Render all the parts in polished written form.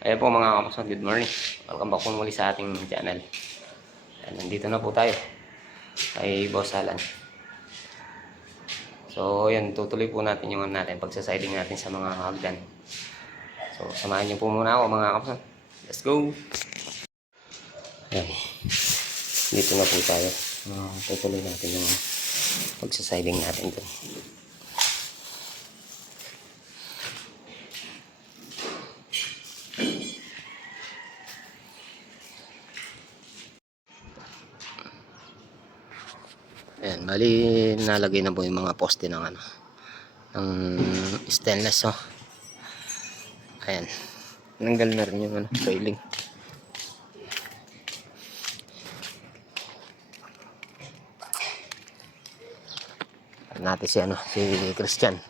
Ayan po mga kamusta, good morning. Welcome back po muli sa ating channel. Ayan, nandito na po tayo kay Boss Alan. So ayan, tutuloy po natin yung pagsasiding natin sa mga hagdan. So samahan niyo po muna ako mga kamusta. Let's go! Ayan, dito na po tayo. Tutuloy natin yung pagsasiding natin doon. Ayan, bali nalagay na po yung mga poste ng ng stainless, oh. Ayan, nanggal na rin yung railing. Natin si Christian.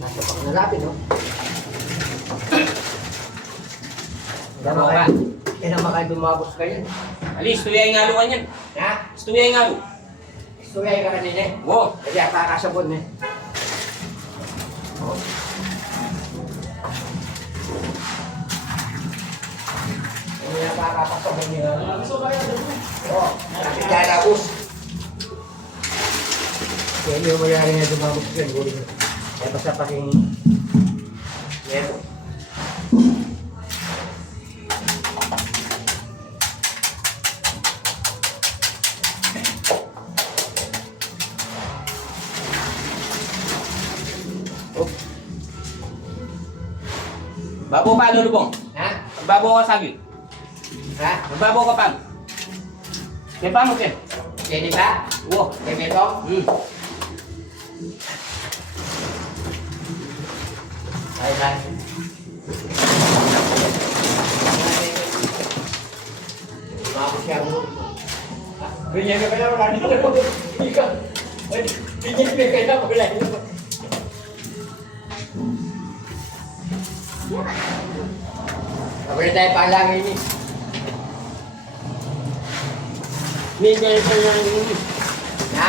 Nasa pakanalapin, no? Kaya naman kayo dumabos kayo. Ali, istuyay nga lukan yan. Ha? Istuyay nga lu. Istorya ka kanina eh. Wow. Kasi kakasabon eh. Ano yung kakasabon niya? Oo. Kasi lalabos. Kaya hindi mo mayari na dumabos kayo. Kaya basta paging neto. Babo pa, lulubong. Ha? Babo ka sagil. Ha? Babo ka pa. Kaya pa mo, Ken? Pwede ba? Wow. Pwede ito? Ay, ay. Mabos siya mo. Ganyan ka kaya wala nito. Ikaw. Ganyan ka kaya wala nito. Kapag tayo palangin ni. Minyan ka lang ini. Ha?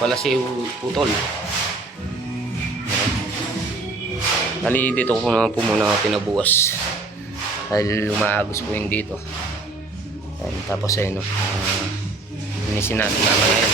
pala si Putol. Dali dito ko naman po muna pinabukas. Dahil umaagos po yung dito. Ayun, tapos ayun no. Linisin natin mamaya yan.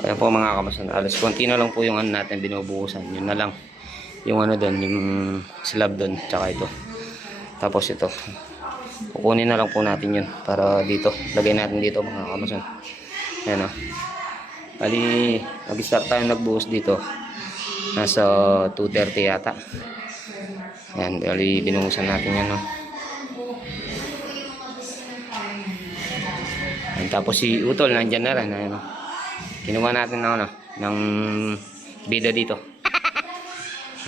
Ayan po mga kamasan, alas konti na lang po yung ano natin binubuhusan. Yun na lang. Yung ano doon, yung slab doon, tsaka ito. Tapos ito. Kukunin na lang po natin yun para dito. Lagay natin dito mga kamasan. Ayan o. Bali, nag-start tayo nagbuhos dito. Nasa 2:30 yata. Ayan, bali binuhusan natin yan o. Ayan, tapos si Utol nandyan na rin. Ayan o. Kinuha natin ng bida dito.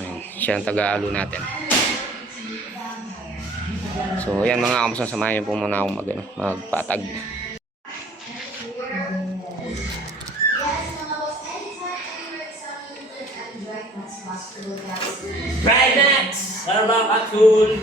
Ayan, siya ang taga-alo natin. So, ayan mga kamusan, samahan niyo po muna akong magpatag. Right next! Starbuck at Cool!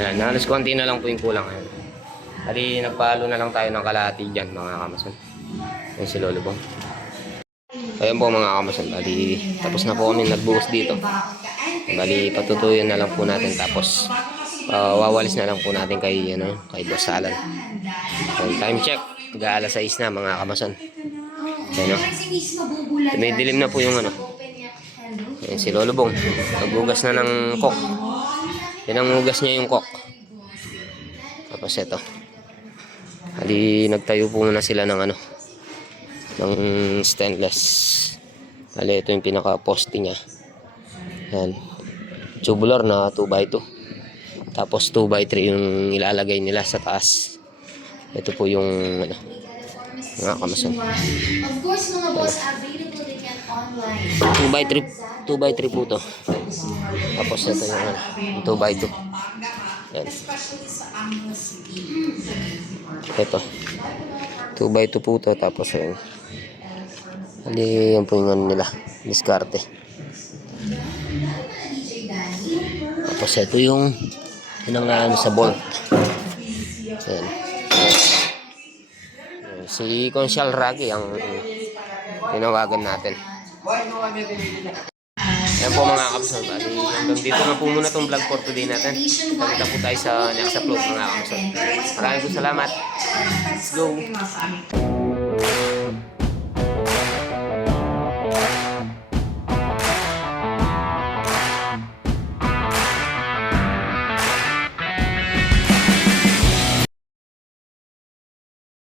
Yan, halos konti na lang po yung kulang ngayon. Hali, nagpahalo na lang tayo ng kalahati dyan mga kamason. Yan si Lolo Bong. Ayan po mga kamason, bali tapos na po kami nagbuhos dito. Bali patutuyin na lang po natin, tapos wawalis na lang po natin kay Boss Alan. So, time check, alas 6 na mga kamason. Ayan o. May dilim na po yung Ayan si Lolo Bong, naghugas na ng kok. Yan ang hugas niya yung kok. Tapos ito. Hali, nagtayo po muna sila ng ng stainless. Hali, ito yung pinaka-poste niya. Yan. Tubular na 2x2. Tapos 2x3 yung ilalagay nila sa taas. Ito po yung mga kamason. Of course mga boss, available din 2x3 po to. Tapos ito yung 2x2. Yan. Ito. 2x2 po to. Tapos yun. Yan po yung ano nila. Diskarte. Tapos ito yung hinangaan sa bolt. Yan. Si Consial Raggy ang tinawagan natin. Ayan po mga kapsol. Hanggang dito na po muna itong vlog for today natin. Pagkita po tayo sa next upload mga kapsol. Maraming po salamat. Let's go.